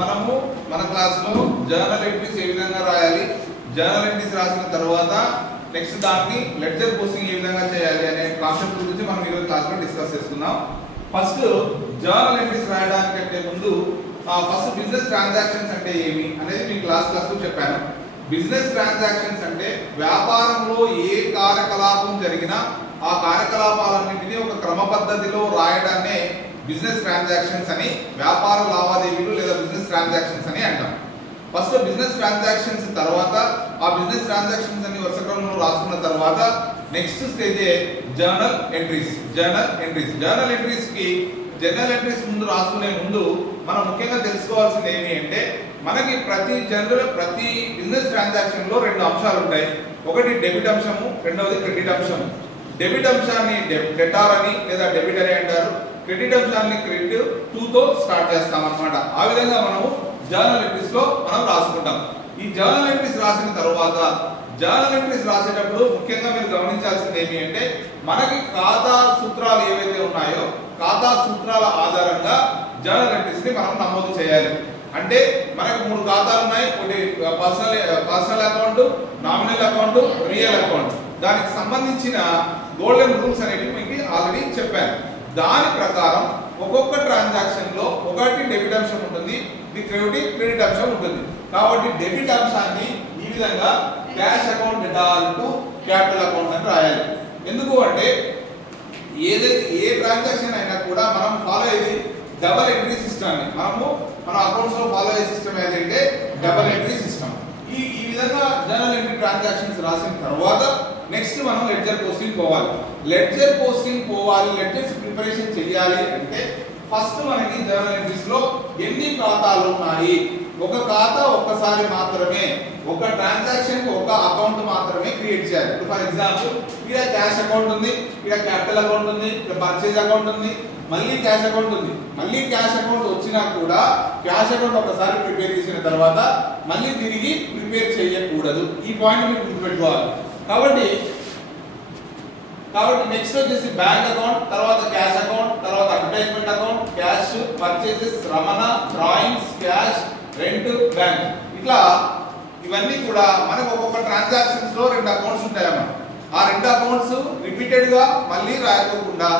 మనము మన క్లాస్లో జర్నల్ ఎంట్రీస్ ఏ విధంగా రాయాలి, జర్నల్ ఎంట్రీస్ రాసిన తర్వాత నెక్స్ట్ దాన్ని లెడ్జర్ పోస్టింగ్ ఏ విధంగా చేయాలి అనే కాన్సెప్ట్ గురించి మనం ఈరోజు క్లాస్లో డిస్కస్ చేసుకుందాం. ఫస్ట్ జర్నల్ ఎంట్రీస్ రాయడానికంటే ముందు ఫస్ట్ బిజినెస్ ట్రాన్సాక్షన్స్ అంటే ఏమి అనేది మీ క్లాస్లో చెప్పాను. బిజినెస్ ట్రాన్సాక్షన్స్ అంటే వ్యాపారంలో ఏ కార్యకలాపం జరిగినా ఆ కార్యకలాపాలన్నింటినీ ఒక క్రమ పద్ధతిలో రాయడాన్నే బిజినెస్ ట్రాన్సాక్షన్స్ అని, వ్యాపార లావాదేవీలు లేదా బిజినెస్ ట్రాన్సాక్షన్స్ అని అంటాం. ఫస్ట్ బిజినెస్ ట్రాన్సాక్షన్స్ తర్వాత ఆ బిజినెస్ ట్రాన్సాక్షన్స్ అన్ని వరుస క్రమంలో రాసుకున్న తర్వాత నెక్స్ట్ స్టేజే జర్నల్ ఎంట్రీస్. జర్నల్ ఎంట్రీస్ ముందు రాసుకునే ముందు మనం ముఖ్యంగా తెలుసుకోవాల్సింది ఏమి అంటే, మనకి ప్రతి బిజినెస్ ట్రాన్సాక్షన్ లో రెండు అంశాలు ఉంటాయి. ఒకటి డెబిట్ అంశము, రెండవది క్రెడిట్ అంశము. డెబిట్ అంశాన్ని డెటార్ అని లేదా డెబిట్ అని అంటారు. క్రెడిట్ అంశాన్ని క్రెడిట్ 2 తో స్టార్ట్ చేస్తాం అన్నమాట. ఆ విధంగా మనము జర్నల్ ఎంట్రీస్ లో మనం రాసుకుంటాం. ఈ జర్నల్ ఎంట్రీస్ రాసిన తర్వాత జర్నల్ ఎంట్రీస్ రాసేటప్పుడు ముఖ్యంగా మీరు గమనించాల్సింది ఏమి అంటే, మనకి ఖాతా సూత్రాలు ఏవైతే ఉన్నాయో ఖాతా సూత్రాల ఆధారంగా జర్నల్ ఎంట్రీస్ ని మనం నమోదు చేయాలి. అంటే మనకు 3 ఖాతాలు ఉన్నాయి. ఒకటి personal account, nominal account, real account. దానికి సంబంధించిన గోల్డెన్ రూల్స్ అనేవి మీకు ఆల్రెడీ చెప్పాను. దాని ప్రకారం ఒక్కొక్క ట్రాన్సాక్షన్ లో ఒకటి డెబిట్ అంశం ఉంటుంది, క్రెడిట్ అంశం ఉంటుంది. కాబట్టి డెబిట్ అంశాన్ని ఈ విధంగా cash account debtor to capital account అని రాయాలి. ఎందుకు అంటే ఏ ట్రాన్సాక్షన్ అయినా కూడా మనం ఫాలో అయ్యేది డబుల్ ఎంట్రీ సిస్టమ్. మన అకౌంట్స్ లో ఫాలో అయ్యే సిస్టమ్ ఏదంటే డబుల్ ఎంట్రీ సిస్టమ్. ఈ విధంగా జర్నల్ ఎంట్రీ ట్రాన్సాక్షన్స్ రాసిన తర్వాత నెక్స్ట్ మనం లెడ్జర్ పోస్టింగ్ పోవాలి. లెడ్జర్స్ ప్రిపరేషన్ చేయాలి అంటే ఫస్ట్ మనకి జర్నల్ ఎంట్రీస్ లో ఎన్ని ఖాతాలు ఉన్నాయి, ఒక ఖాతా ఒక్కసారి మాత్రమే, ఒక ట్రాన్సాక్షన్ ఒక అకౌంట్ మాత్రమే క్రియేట్ చేయాలి. ఫర్ ఎగ్జాంపుల్ ఇక్కడ క్యాష్ అకౌంట్ ఉంది, ఇక్కడ క్యాపిటల్ అకౌంట్ ఉంది, ఇక్కడ పర్చేజ్ అకౌంట్ ఉంది, మళ్ళీ క్యాష్ అకౌంట్ ఉంది. మళ్ళీ క్యాష్ అకౌంట్ వచ్చినా కూడా క్యాష్ అకౌంట్ ఒకసారి ప్రిపేర్ చేసిన తర్వాత మళ్ళీ తిరిగి ప్రిపేర్ చేయకూడదు. ఈ పాయింట్ మీరు గుర్తుపెట్టుకోవాలి. కాబట్టి నెక్స్ట్ వచ్చేసి బ్యాంక్ అకౌంట్, తర్వాత క్యాష్ అకౌంట్, తర్వాత advertisement account, cash, purchases, Ramana, drawings, cash, rent, bank. ఇట్లా ఇవన్నీ కూడా మనకు ఒక్కొక్క ట్రాన్సాక్షన్స్ లో 2 అకౌంట్స్ ఉంటాయన్నమాట. ఆ 2 అకౌంట్స్ రిపీటెడ్ గా మళ్ళీ రాయకోకుండా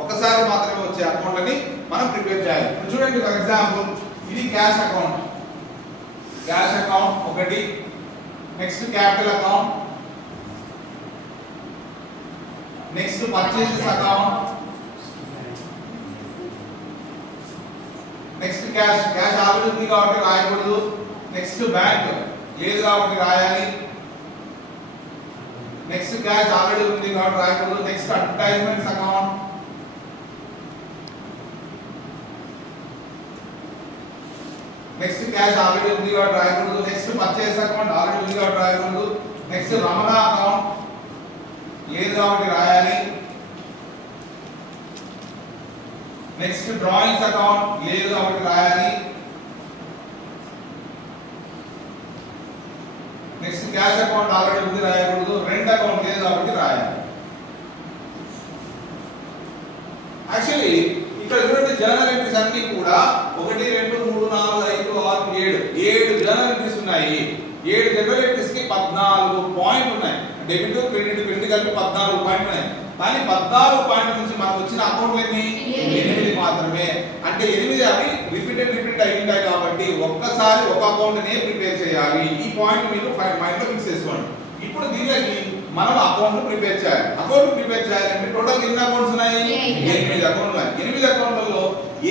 ఒక్కసారి మాత్రమే వచ్చే అకౌంట్లని మనం ప్రిపేర్ చేయాలి. చూడండి, ఫర్ ఎగ్జాంపుల్ ఇది క్యాష్ అకౌంట్ ఒకటి, next capital account, next purchases account, next cash already ఉంది కాబట్టి రాయకూడదు. నెక్స్ట్ బ్యాంక్ లేదు కాబట్టి రాయాలి. నెక్స్ట్ క్యాష్ ఆల్రెడీ ఉంది కాబట్టి రాయకూడదు. Next advertisements account, next cash already ఉంది కాబట్టి రాయకూడదు. నెక్స్ట్ పర్చేస్ అకౌంట్ ఆల్రెడీ ఉంది కాబట్టి రాయకూడదు. నెక్స్ట్ రమణ అకౌంట్ లేదు కాబట్టి రాయాలి. నెక్స్ట్ డ్రాయింగ్స్ అకౌంట్ లేదు కాబట్టి రాయాలి. నెక్స్ట్ క్యాష్ అకౌంట్ ఆల్రెడీ ఉంది రాయకూడదు. రెంట్ అకౌంట్ లేదు కాబట్టి రాయాలి. యాక్చువల్లీ ఇక్కడ చూడండి, జర్నల్ ఎంట్రీస్ అన్ని కూడా 1 2 3 4 5 6 7 జర్నల్ ఎంట్రీస్ ఉన్నాయి. 7 జర్నల్ ఎంట్రీస్ కి 14 పాయింట్లు ఉన్నాయి. డెబిట్ క్రెడిట్ కలిపి 14 పాయింట్లు ఉన్నాయి. కానీ 14 పాయింట్ల నుంచి మనకు వచ్చిన అకౌంట్లు ఎన్ని? 8 మాత్రమే. అంటే 8 అవి రిపీట్ అయి ఉంటాయి. కాబట్టి ఒక్కసారి ఒక అకౌంట్ నే ప్రిపేర్ చేయాలి. ఈ పాయింట్ మీరు మైండ్ లో ఫిక్స్ చేసుకోండి. ఇప్పుడు దీనికి మనం అకౌంట్ ప్రిపేర్ చేయాలంటే టోటల్ ఎన్ని అకౌంట్స్ ఉన్నాయి? 8 అకౌంట్లు ఉన్నాయి. 8 అకౌంట్లలో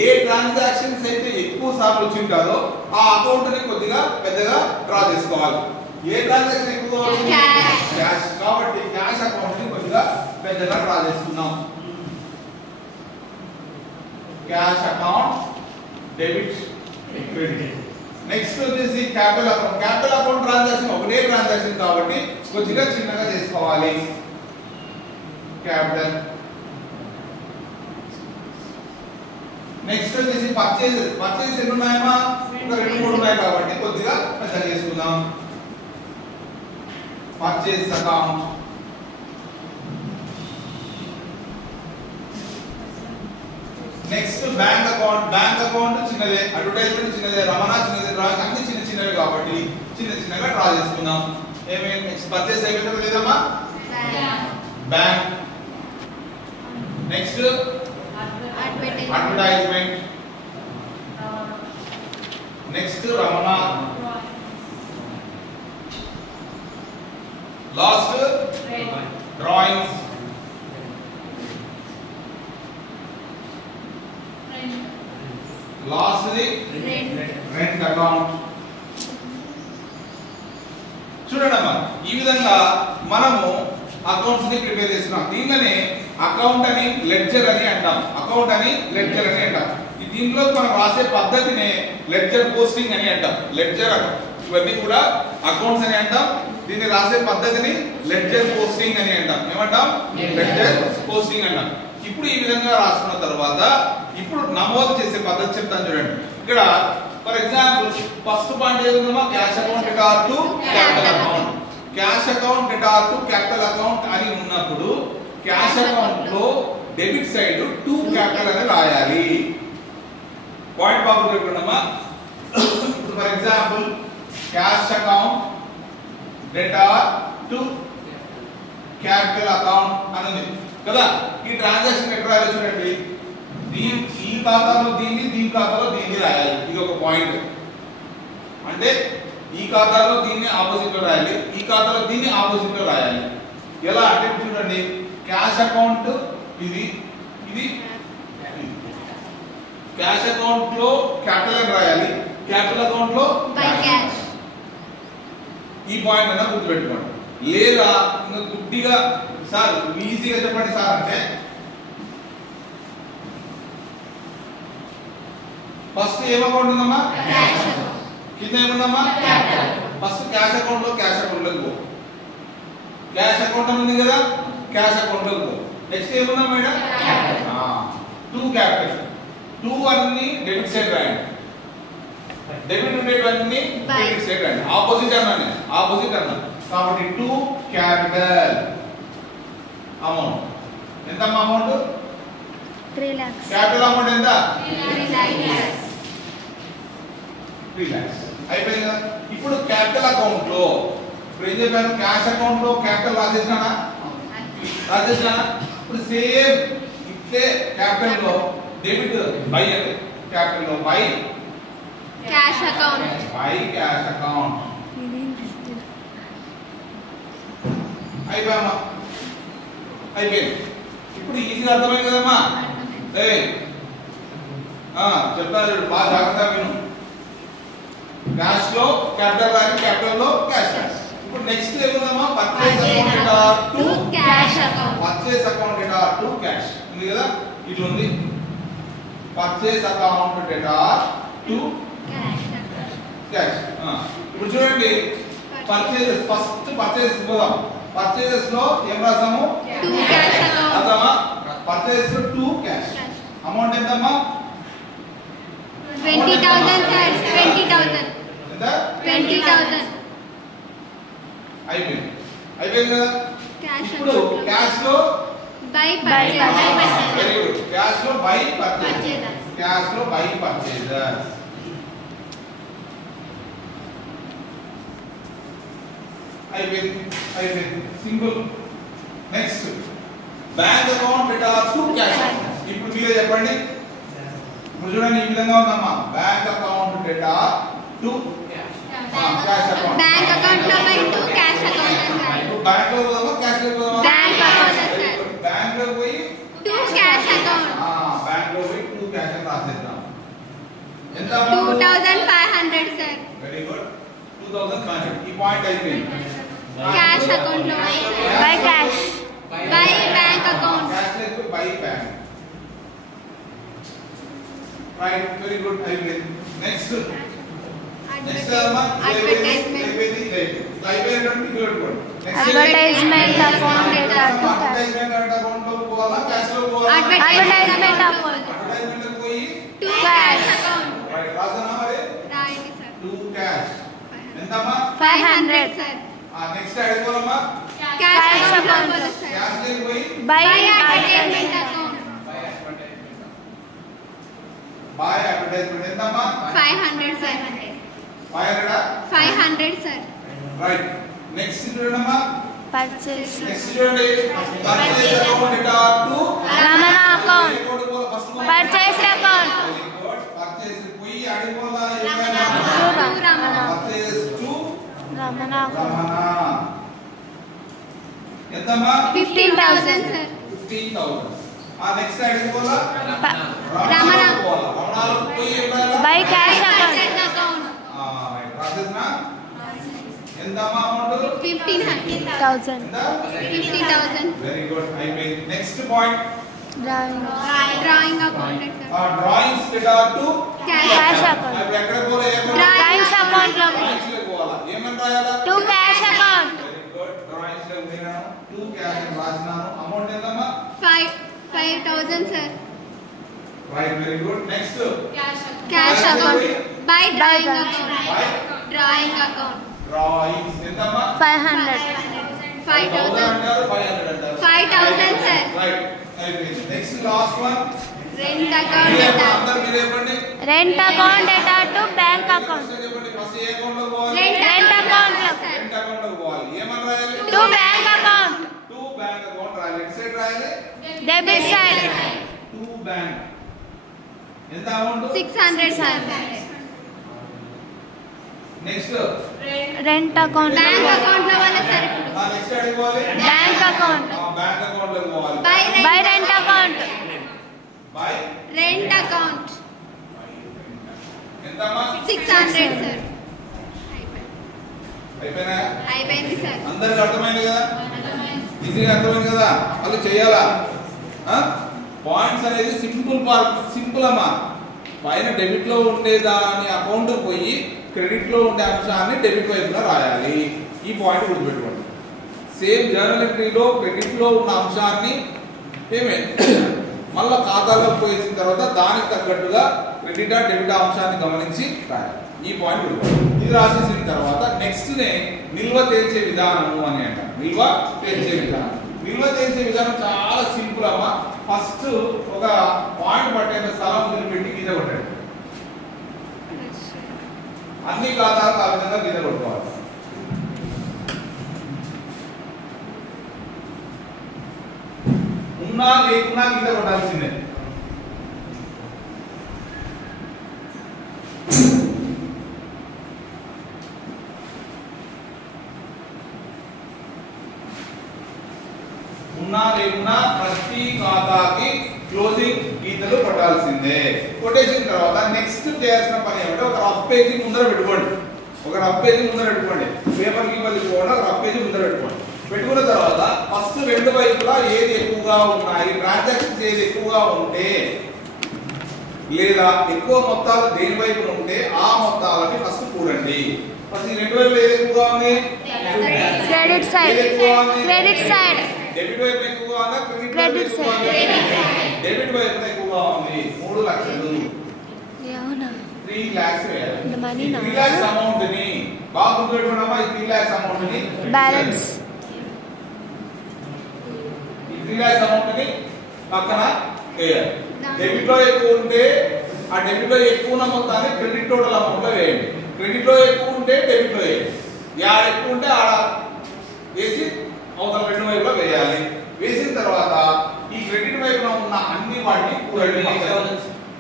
ఏ ట్రాన్సాక్షన్స్ అయితే ఎక్కువ సార్లు వచ్చి ఉంటారో ఆ అకౌంట్ ని కొద్దిగా పెద్దగా డ్రా చేసుకోవాలి. ఏ ట్రాన్సాక్షన్ ఎక్కువగా వచ్చింది? క్యాష్. కాబట్టి క్యాష్ అకౌంట్ ని కొద్దిగా పెద్దగా డ్రా చేసుకుందాం. Cash account, debit, credit. Next వచ్చేసి క్యాపిటల్ అకౌంట్ ట్రాన్సాక్షన్ ఒకటే ట్రాన్సాక్షన్ కాబట్టి కొద్దిగా చిన్నగా చేసుకోవాలి. క్యాపిటల్. నెక్స్ట్ వచ్చేసి పర్చేస్ ఎన్ని ఉన్నాయమ్మా? ఇంకా 2 3 ఉన్నాయి కాబట్టి కొద్దిగా పెద్దగా చేసుకుందాం. Purchase account. Next bank account చిన్నదే, అడ్వర్టైజ్మెంట్ చిన్నదే, రమణ చిన్నదే గా డ్రా చేసుకుందాం. ఏమేమి నెక్స్ట్ పర్చేస్ అయిపోయిందో లేదమ్మా? Bank. Next advertisement. Next Ramana. Last drawings. Last the rent account. చూడండి అమ్మా, ఈ విధంగా మనము అకౌంట్స్ ని ప్రిపేర్ చేస్తున్నాం. దీనిలోనే అకౌంట్ అని లెడ్జర్ అని అంటాం. అకౌంట్ అని లెడ్జర్ అని అంటాం. దీంట్లో మనం రాసే పద్ధతినే లెడ్జర్ పోస్టింగ్ అని అంటాం. లెడ్జర్ ఇవన్నీ కూడా అకౌంట్స్ అని అంటాం. దీన్ని రాసే పద్ధతిని లెడ్జర్ పోస్టింగ్ అని అంటాం. ఏమంటాం? లెడ్జర్ పోస్టింగ్ అంటాం. ఇప్పుడు ఈ విధంగా రాసుకున్న తర్వాత ఇప్పుడు నమోదు చేసే పద్ధతి చెప్తాను చూడండి. ఇక్కడ ఫర్ ఎగ్జాంపుల్ ఫస్ట్ పాయింట్ ఏముందమ్మా? Cash account debtor to capital account. Cash account debtor to capital account అని ఉన్నప్పుడు క్యాష్ అకౌంట్ లో డెబిట్ సైడ్ టు క్యాపిటల్ అని రాయాలి. పాయింట్ బాబు పెట్టుకోండమ్మా. For example cash account debtor to capital account అని ఉంది కదా. ఈ ట్రాన్సాక్షన్ ఎక్కడ రాయాలి చూడండి. ఈ ఖాతాలో దీన్ని, దీని ఖాతాలో దీన్ని రాయాలి. ఇది ఒక పాయింట్. అంటే ఈ ఖాతాలో దీన్ని ఆపోజిట్ లో రాయాలి, ఈ ఖాతాలో దీన్ని ఆపోజిట్ లో రాయాలి. ఎలా అంటే చూడండి, క్యాష్ అకౌంట్ ఇది, ఇది క్యాష్ అకౌంట్ లో క్యాపిటల్ అని రాయాలి, క్యాపిటల్ అకౌంట్ లో క్యాష్. ఈ పాయింట్ అన్న గుర్తుపెట్టుకోండి. లేదా ఇంకా గుడ్డిగా సార్ ఈజీగా చెప్పండి సార్ అంటే ఫస్ట్ ఏం అకౌంట్ ఉందమ్మా? కింద ఏముందమ్మా? ఫస్ట్ క్యాష్ అకౌంట్ లో క్యాష్ అకౌంట్ లోకి పో. క్యాష్ అకౌంట్ ఉంది కదా, క్యాష్ అకౌంట్ లోకి పో. నెక్స్ట్ ఏముందా మేడం? To capital. టూ అన్ని డెబిట్ సైడ్ రాయండి, డెబిట్ ఉండేవన్నీ క్రెడిట్ సైడ్ రాయండి. ఆపోజిట్ అన్నాను, ఆపోజిట్ అన్నాను కాబట్టి టూ క్యాపిటల్ అమౌంట్. ఎంత అమౌంట్? 3 lakhs. క్యాపిటల్ అమౌంట్ ఎంత? 3 lakhs. అయిపోయింది కదా. ఇప్పుడు క్యాపిటల్ అకౌంట్ లో ఇప్పుడు ఏం చెప్పాను? క్యాష్ అకౌంట్ లో క్యాపిటల్ రాసేసినానా? ఇప్పుడు సేమ్ ఇట్లే క్యాపిటల్ లో డెబిట్ బై అంటే క్యాపిటల్ లో by Cash account. By cash account. అయిపోయామా? అయిపోయింది. ఇప్పుడు ఈజీగా అర్థమైంది కదమ్మా? చెప్తారు బాగా జాగ్రత్తగా విను. క్యాష్ లో క్యాపిటల్ రాయాలి, క్యాపిటల్ లో క్యాష్ రాయాలి. ఇప్పుడు నెక్స్ట్ ఏముందమ్మా? Purchase account debtor to cash account. Purchase account debtor to cash ఉంది కదా, ఇట్లా ఉంది. Purchase account debtor to cash. ఇప్పుడు చూడండి, పర్చేసెస్ ఫస్ట్ పర్చేసెస్ పోదాం. పర్చేసెస్ లో ఏం రాసాము? అదమ్మా పర్చేసెస్ లో టు క్యాష్. అమౌంట్ ఎంతమ్మా? 20,000 sir. 20,000. ఎంత? 20,000. అయిపోయింది. అయిపోయింది కదా. Cash ఇప్పుడు క్యాష్ లో Buy purchase. Very good. Cash లో బై పర్చేస్. Purchase. క్యాష్ లో బై పర్చేసెస్. అయిపోయింది. అయిపోయింది. Simple. Next bank account debtor to cash. ఇప్పుడు మీరే చెప్పండి. ఇప్పుడు చూడండి ఈ విధంగా ఉందమ్మా. Bank account debtor to cash account. Bank account లో by to cash account అన్నారు. ఇప్పుడు బ్యాంక్ లో పోదామా క్యాష్ లో పోదామా? Bank account sir. బ్యాంక్ లో పోయి To cash account. బ్యాంక్ లో పోయి టు క్యాష్ అని రాసేద్దాం. ఎంత? 2,500 sir. Very good. 2,500. ఈ పాయింట్ అయిపోయింది. Cash account లో by cash. By bank account. Cash లో by bank. Right. Very good. అయిపోయింది. నెక్స్ట్ నెక్స్ట్ అమ్మా Advertisement. Advertisement account data to cash. Advertisement account లో పోవాలా క్యాష్ లో పోవాలా? Advertisement account. Advertisement లో పోయి To cash account. రైట్ రాసనా మరి? రాయండి sir. To cash. ఎంతమ్మా? 500 sir. నెక్స్ట్ అడుగుకోవాలమ్మా. Cash account sir. క్యాష్ లో పోయి By advertisement account. By advertisement ఎంతమ్మా? 500 sir. 500 500 sir. రైట్. నెక్స్ట్ చూడండమ్మా. పర్చేస్ నెక్స్ట్ చూడండి. Purchase account debtor to Ramana account first purchase account purchase పోయి అడిపోలా ఏమైనా రమణ పర్చేస్ టు రమణ రమణ ఎంతమ్మా 15,000 సార్ 15,000. ఆ నెక్స్ట్ అడిపోలా రమణ రమణలో పోయి ఏమైనా by cash account right. Process నా ఎంతమ్మా అమౌంట్ 15,000 వెరీ గుడ్. అయిపోయింది. Next point drawing account drawings data to cash account అవి ఎక్కడ పోలే డ్రాయింగ్స్ అకౌంట్ లో డ్రాయింగ్స్ లో పోవాలా ఏమని రాయాలా to cash account very good. Drawings లో పోయినాను టు క్యాష్ అని రాసినాను. అమౌంట్ ఎంతమ్మా 5,000 sir right. Very good. Next cash account by drawing account drawings ఎంతమ్మా 500 5,000 అంటారు 500 అంటారు 5,000 సార్ రైట్. అయిపోయింది. Next last one rent account అందరూ మీరు చెప్పండి. Rent account debtor to bank account చెప్పండి. ఫస్ట్ ఏ అకౌంట్ లో పోవాలి రెంట్ అకౌంట్ రెంట్ అకౌంట్ లో పోవాలి. ఏమని రాయాలి to bank account to bank account రాయాలి. లెఫ్ట్ సైడ్ రాయాలి డెబిట్ సైడ్ టు బ్యాంక్ ఎంత amount 600 sir next rent account bank account లో వాళ్ళ సార్ నెక్స్ట్ అడిగి పోవాలి బ్యాంక్ అకౌంట్ బ్యాంక్ అకౌంట్ లో పోవాలి. By rent account by rent account ఎంతమ్మా 600 సార్ అయిపోయినా అయిపోయింది సార్ అందరికి అర్థమైంది కదా ఈజీగా అర్థమైంది కదా. వాళ్ళు చేయాలా పాయింట్స్ అనేది సింపుల్ అమ్మా. పైన డెబిట్ లో ఉండే దాని అకౌంట్ పోయి క్రెడిట్ లో ఉండే అంశాన్ని డెబిట్ వైపున రాయాలి. ఈ పాయింట్ గుర్తుపెట్టుకోండి. సేమ్ జర్నల్ ఎంట్రీలో క్రెడిట్ లో ఉన్న అంశాన్ని మళ్ళీ ఖాతాలోకి పోయేసిన తర్వాత దానికి తగ్గట్టుగా క్రెడిట్ డెబిట్ అంశాన్ని గమనించి రాయాలి. ఈ పాయింట్ గుర్తుపెట్టుకోండి. ఇది రాసేసిన తర్వాత నెక్స్ట్ నే నిల్వ తేల్చే విధానము అని అంటారు. నిల్వ తేల్చే విధానం. నిల్వ తేల్చే విధానం చాలా సింపుల్ అమ్మా. ఫస్ట్ ఒక పాయింట్ పట్టేంత స్థలం వదిలిపెట్టి గీత కొట్టాడు. అన్ని ఖాతాలకు ఆ విధంగా గీత కొట్టుకోవాలి. ఉన్నా లేకున్నా గీత కొట్టాల్సిందే. ఉన్నా లేకున్నా ప్రతి ఖాతాకి క్లోజింగ్ గీతలు కొట్టాల్సిందే. కొట్టేసిన తర్వాత నెక్స్ట్ చేయాల్సిన పని ఏమంటే ఒక రఫ్ పేజీ ముందర పెట్టుకోండి. పేపర్ గీపర్ తీసుకోండి. ఒక రఫ్ పేజీ ముందర పెట్టుకున్న తర్వాత ఫస్ట్ రెండు వైపులా ఏది ఎక్కువగా ఉన్నాయి, ట్రాన్సాక్షన్స్ ఏది ఎక్కువగా ఉంటే లేదా ఎక్కువ మొత్తాలు దేని వైపున ఉంటే ఆ మొత్తాలని ఫస్ట్ కూడండి. ఫస్ట్ ఈ రెండు వైపులు ఏది ఎక్కువగా ఉంది క్రెడిట్ సైడ్ డెబిట్ వైపు ఎక్కువగా ఉందా క్రెడిట్ వైపు ఎక్కువగా ఉందా? డెబిట్ వైపు ఎక్కువగా ఉంది. 3 లక్షలు 3 lakhs వేయాలి. 3 lakhs అమౌంట్ ని బాగా గుర్తుపెట్టుకోండి. ఈ 3 lakhs అమౌంట్ ని బ్యాలెన్స్ 3 lakhs అమౌంట్ ని పక్కన వేయాలి. డెబిట్ లో ఎక్కువ ఉంటే ఆ డెబిట్ లో ఎక్కువ ఉన్న మొత్తాన్ని క్రెడిట్ టోటల్ అమౌంట్ లో వేయండి. క్రెడిట్ లో ఎక్కువ ఉంటే డెబిట్ లో వేయండి. యాడ ఎక్కువ ఉంటే ఆడ వేసి అవతల రెండు వైపులో వేయాలి. వేసిన తర్వాత ఈ క్రెడిట్ వైపున ఉన్న అన్ని వాటిని కూడండి.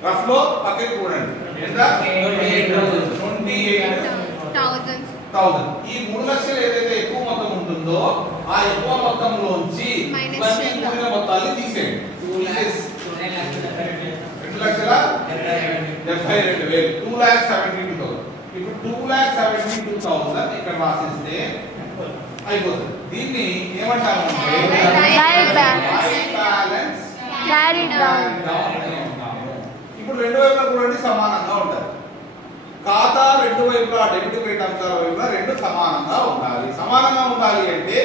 రఫ్ లో పక్కకి కూడండి. ఎంత 28,000. ఈ 3 లక్షలు ఏదైతే ఎక్కువ మొత్తం ఉంటుందో ఆ ఎక్కువ మొత్తంలోంచి ఇవన్నీ కూడిన మొత్తాన్ని తీసేయండి. 2,72,000 2,72,000. ఇప్పుడు 2,72,000 ఇక్కడ రాసిస్తే అయిపోతుంది. దీన్ని ఏమంటామంటే బ్యాలెన్స్ క్యారీడ్ డౌన్. ఇప్పుడు రెండు వైపులా కూడా సమానంగా ఉంటాయి. ఖాతా రెండు వైపులా డెబిట్ క్రెడిట్ అంశాల వైపులా రెండు సమానంగా ఉండాలి. సమానంగా ఉండాలి అంటే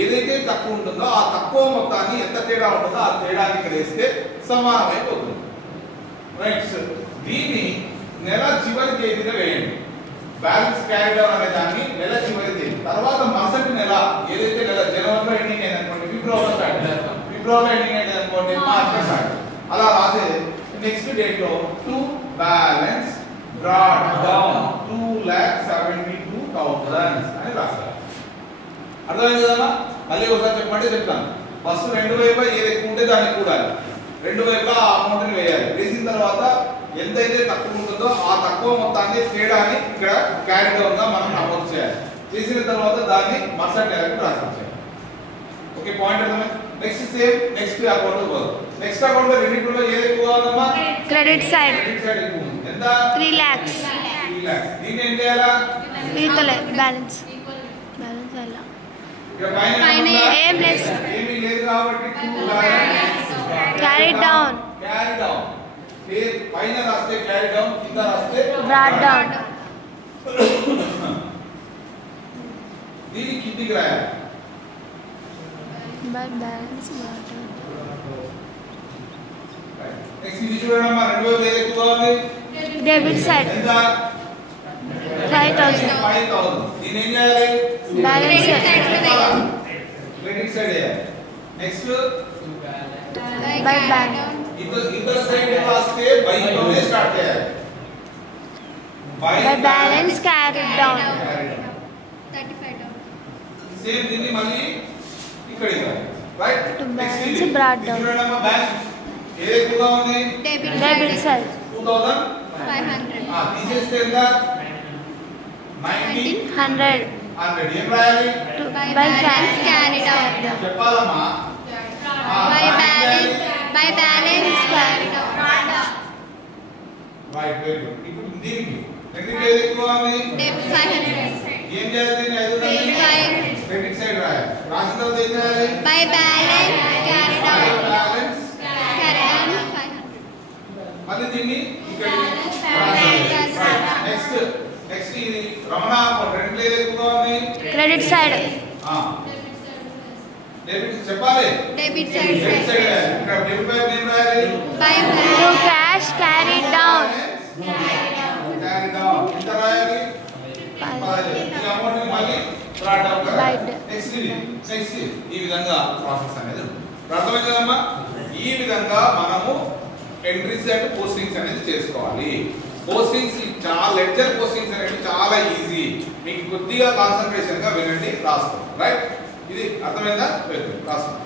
ఏదైతే తక్కువ ఉంటుందో ఆ తక్కువ మొత్తాన్ని ఎంత తేడా ఉంటుందో ఆ తేడాన్ని ఇక్కడ వేస్తే సమానమైపోతుంది. రైట్. దీన్ని నెల చివరి తేదీన వేయండి. బ్యాలెన్స్ క్యారీ డౌన్ అనే దాన్ని నెల చివరి తేదీ తర్వాత మరుసటి నెల ఏదైతే నెల జనవరిలో ఎండింగ్ అయింది అనుకోండి, ఫిబ్రవరిలో ఎండింగ్ అయింది అనుకోండి, మార్చిలో స్టార్ట్. అలా రాసే నెక్స్ట్ డేట్ లో టు బ్యాలెన్స్ బ్రాట్ డౌన్ 2,72,000 అని రాస్తారు. అర్థమైంది కదమ్మా? మళ్ళీ ఒకసారి చెప్పమంటే చెప్తాను. ఫస్ట్ రెండు వైపులా ఏది ఎక్కువ ఉంటే దాన్ని కూడాలి, రెండు వైపులా ఆ అమౌంట్ని వేయాలి. వేసిన తర్వాత ఎంతైతే తక్కువ ఉంటుందో ఆ తక్కువ మొత్తాన్ని తేడాన్ని ఇక్కడ క్యారీ డౌన్ గా మనం నమోదు చేయాలి. చేసిన తర్వాత దాన్ని మరుసటి నెలకు ట్రాన్స్ఫర్ చేయాలి. ఓకే, పాయింట్ అర్థమైంది? నెక్స్ట్ సేమ్ నెక్స్ట్ అకౌంట్ పోదు. నెక్స్ట్ అకౌంట్ లో రెండింటిలో ఏది ఎక్కువ ఉందమ్మా? క్రెడిట్ సైడ్ క్రెడిట్ సైడ్ ఎక్కువ ఉంది. ఎంత? 3 lakhs. 3 lakhs. దీన్ని ఏం చేయాలా? బ్యాలెన్స్ ఎలా ఇక్కడ పైన ఏం లేదు సార్. ఏమీ లేదు కాబట్టి 2 lakhs క్యారీ డౌన్ పైన రాస్తే క్యారీ డౌన్, కింద రాస్తే బ్రాడ్ డౌన్. దీన్ని కిందికి రాయాలి. బై బ్యాలెన్స్ నెక్స్ట్ ఇది చూడమ్మా, రెండు వైపులు ఏది ఎక్కువగా ఉంది? డెబిట్ సైడ్ ఎంత? 5,000. 5,000. దీన్ని ఏం చేయాలి? బ్యాలెన్స్ క్రెడిట్ సైడ్ వేయాలి. నెక్స్ట్ బై బ్యాలెన్స్ ఇద్దరు సైడ్ రాస్తే బై తోనే స్టార్ట్ చేయాలి. By balance carry down. Same దీన్ని మళ్ళీ ఇక్కడ ఇవ్వాలి. Right? To balance brought down. చూడమ్మా, బ్యాంక్ ఏది ఎక్కువగా ఉంది? Debit side 2,500. తీసేస్తే ఎంత? 100. 100. ఏం రాయాలి? By carry down. చెప్పాలమ్మా. By balance carry down. Right, very good. ఇప్పుడు దీనికి రెండింటిలో ఏది ఎక్కువ ఉంది? ఏం చేయాలి? దీన్ని 5,000 క్రెడిట్ సైడ్ రాయాలి. రాసిన తర్వాత ఏం చేయాలి? By balance carry down. Balance మళ్ళీ దీన్ని ఇక్కడ నెక్స్ట్ ఇది రమణ రెండు ఏది ఎక్కువగా ఉంది? క్రెడిట్ సైడ్ డెబిట్ చెప్పాలి. డెబిట్ డెబిట్ సైడ్ రాయాలి. ఇక్కడ డెబిట్ వైపు ఏం రాయాలి? To cash carry down. Carry down. ఎంత రాయాలి? ఈ అమౌంట్ మళ్ళీ బ్రాడ్ డౌన్ చేయాలి. నెక్స్ట్ ఈ విధంగా ప్రాసెస్ అనేది ఉంటుంది. అర్థమైంది కదమ్మా? ఈ విధంగా మనము ఎంట్రీస్ అండ్ పోస్టింగ్స్ అనేది చేసుకోవాలి. పోస్టింగ్స్ చాలా లెడ్జర్ పోస్టింగ్స్ అనేది చాలా ఈజీ. మీకు కొద్దిగా కాన్సన్ట్రేషన్ గా వినండి, రాసుకోండి. రైట్? ఇది అర్థమైందా? రాసుకోండి.